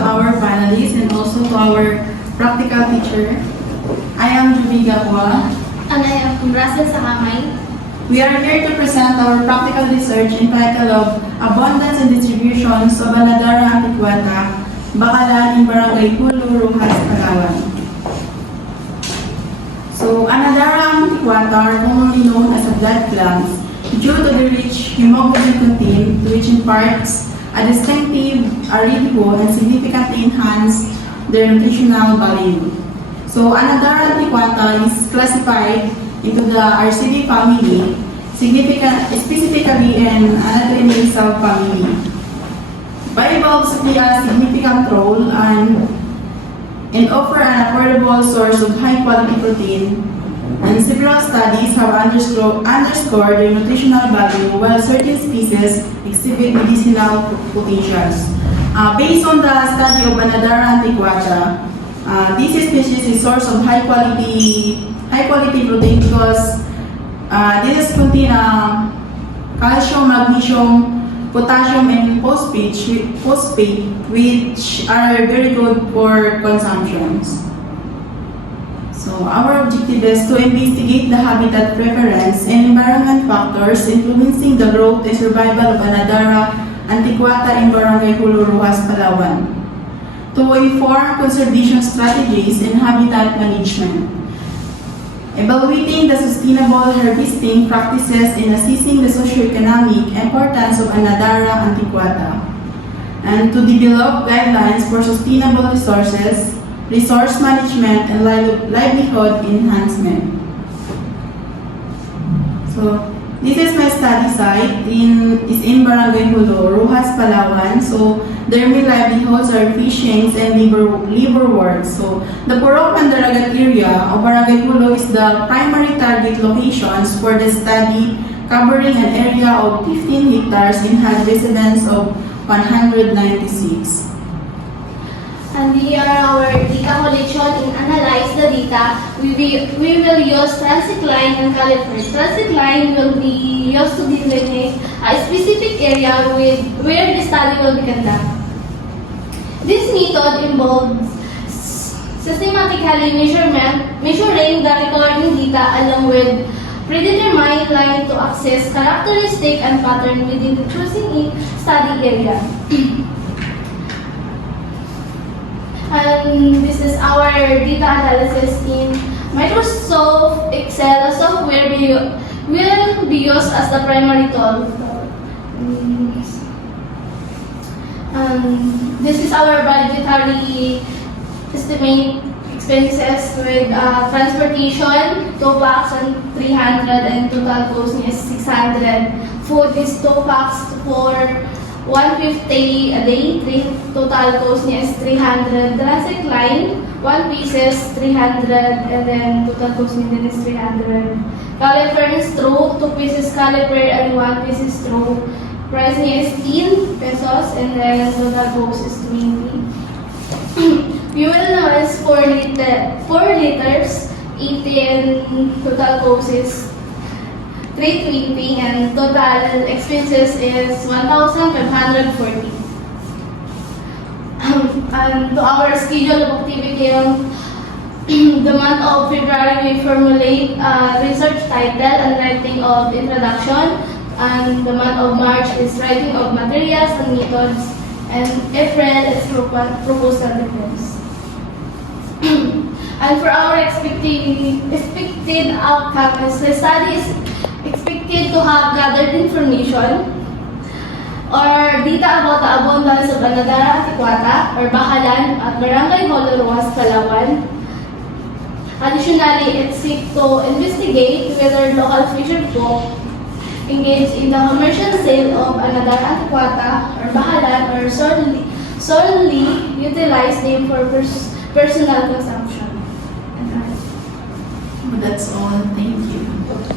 to our panelists and also to our practical teacher. I am Juby Gapwa. And I am Russell Sahamay. We are here to present our practical research entitled of Abundance and Distributions of Anadara antiquata, Bakalan in Barangay Hulu, Rojas, Palawan. So, Anadara antiquata are commonly known as a blood plants due to the rich hemoglobin content, which imparts a distinctive aridity and significantly enhance their nutritional value. So, Anadara antiquata is classified into the Arcidae family, specifically in Anatremia subfamily. Bivalves play a significant role and offer an affordable source of high-quality protein, and several studies have underscored their nutritional value, while certain species exhibit medicinal potentials. Based on the study of Anadara antiquata, this species is source of high quality protein because this contain calcium, magnesium, potassium, and phosphate, which are very good for consumptions. So our objective is to investigate the habitat preference and environment factors influencing the growth and survival of Anadara antiquata in Barangay Hulu, Rojas, Palawan, to inform conservation strategies and habitat management, evaluating the sustainable harvesting practices and assessing the socioeconomic importance of Anadara antiquata, and to develop guidelines for sustainable resource management, and livelihood enhancement. So, this is my study site is in Barangay Hulu, Rojas, Palawan. So, their main livelihoods are fishing and labor work. So, the Purok Mandaragat area of Barangay Hulu is the primary target locations for the study, covering an area of 15 hectares and had residents of 196. And here our data collection and analyze the data. We will use transit line and caliper. Transit line will be used to delineate a specific area where the study will be conducted. This method involves systematically measuring the recording data along with predetermined line to access characteristic and pattern within the chosen study area. And this is our data analysis in Microsoft Excel software will be used as the primary tool. This is our budgetary estimate expenses with transportation, 2 packs and 300, and total cost is 600. Food is 2 packs for 150 a day, total cost niya is 300. Transit line, 1 pieces, 300, and then total cost niya din is 300. Caliper and straw, 2 pieces caliper and 1 piece straw. Price niya is 10 pesos, and then total cost is 20. Fuel naman is 4 liters, 18, total cost is 320, and total expenses is 1,540. And to our schedule of activity, the month of February we formulate research title and writing of introduction, and the month of March is writing of materials and methods, and April is proposal defense. And for our expected outcomes, the study is expected to have gathered information or data about the abundance of Anadara antiquata or Bakalan at Barangay Hulu, Rojas, Palawan. Additionally, it seeks to investigate whether local fisher folk engage in the commercial sale of Anadara antiquata or Bakalan or solely utilize them for personal consumption. That's all. Thank you.